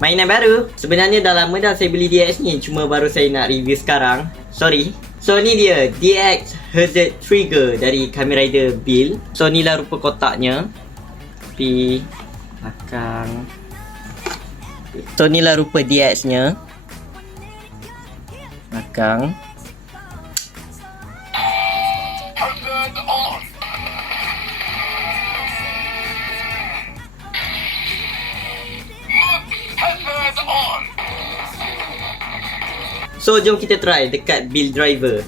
mainan baru. Sebenarnya dah lama dah saya beli DX ni, cuma baru saya nak review sekarang. Sorry. So ni dia DX Hazard Trigger dari Kamen Rider Build. So ni lah rupa kotaknya. Tapi belakang. So ni lah rupa DX nya. Belakang. So jom kita try dekat build driver.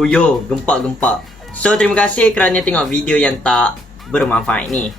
Fuyo, gempak-gempak. So terima kasih kerana tengok video yang tak bermanfaat ni.